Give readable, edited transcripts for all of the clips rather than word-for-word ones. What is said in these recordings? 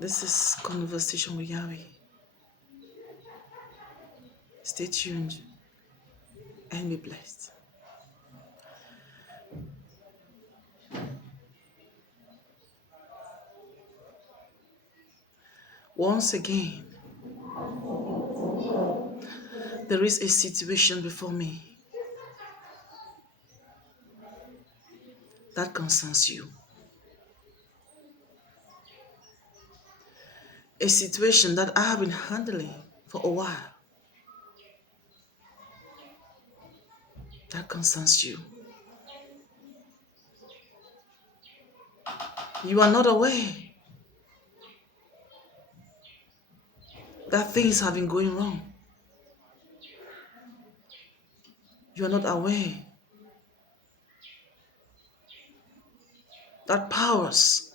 This is Conversation with Yahweh. Stay tuned and be blessed. Once again, there is a situation before me that concerns you. A situation that I have been handling for a while that concerns you. You are not aware that things have been going wrong. You are not aware that powers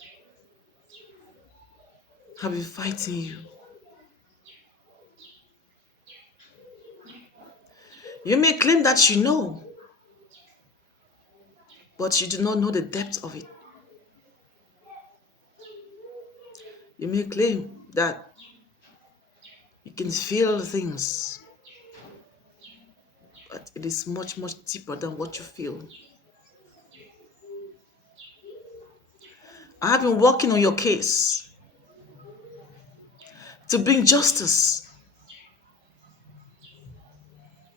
have been fighting you. You may claim that you know, but you do not know the depth of it. You may claim that you can feel things, but it is much, much deeper than what you feel. I have been working on your case to bring justice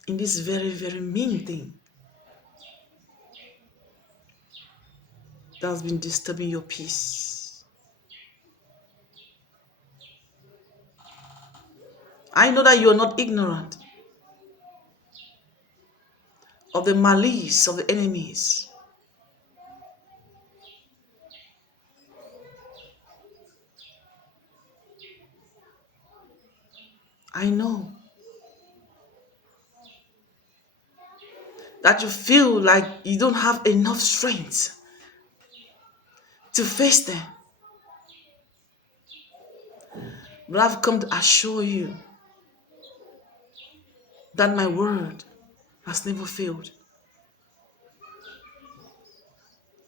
in this very, very mean thing that has been disturbing your peace. I know that you are not ignorant of the malice of the enemies. I know that you feel like you don't have enough strength to face them. But I've come to assure you that my word has never failed.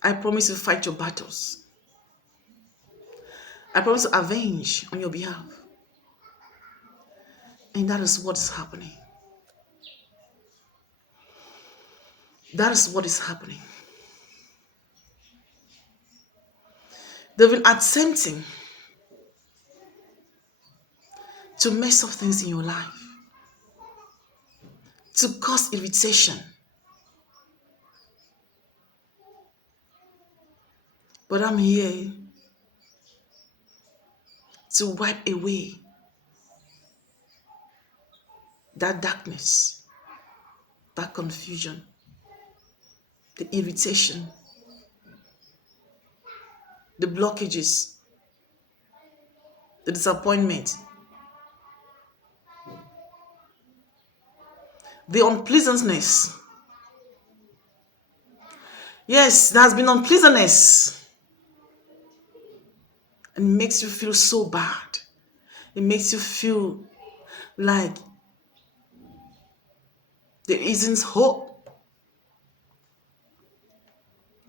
I promise to fight your battles. I promise to avenge on your behalf. And that is what is happening. That is what is happening. They've been attempting to mess up things in your life, to cause irritation. But I'm here to wipe away that darkness, that confusion, the irritation, the blockages, the disappointment, the unpleasantness. Yes, there has been unpleasantness. It makes you feel so bad. It makes you feel like there isn't hope.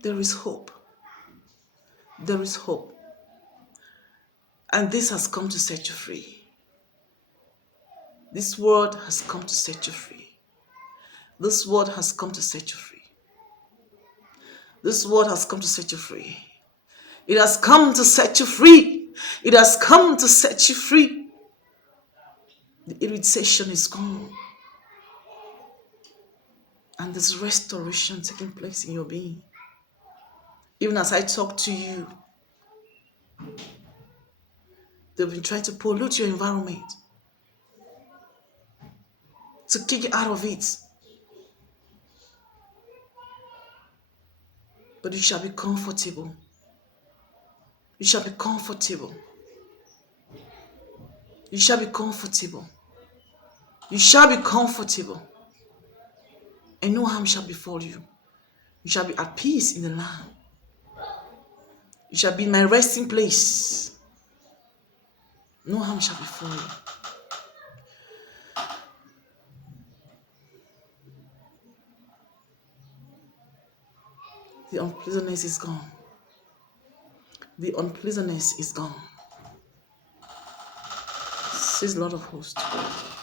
There is hope. There is hope. And this has come to set you free. This word has come to set you free. This word has come to set you free. This word has come to set you free. It has come to set you free. It has come to set you free. The irritation is gone. And there's restoration taking place in your being. Even as I talk to you, they've been trying to pollute your environment, to kick you out of it. But you shall be comfortable. You shall be comfortable. You shall be comfortable. You shall be comfortable. And no harm shall befall you. You shall be at peace in the land. You shall be in my resting place. No harm shall befall you. The unpleasantness is gone. The unpleasantness is gone. says Lord of hosts.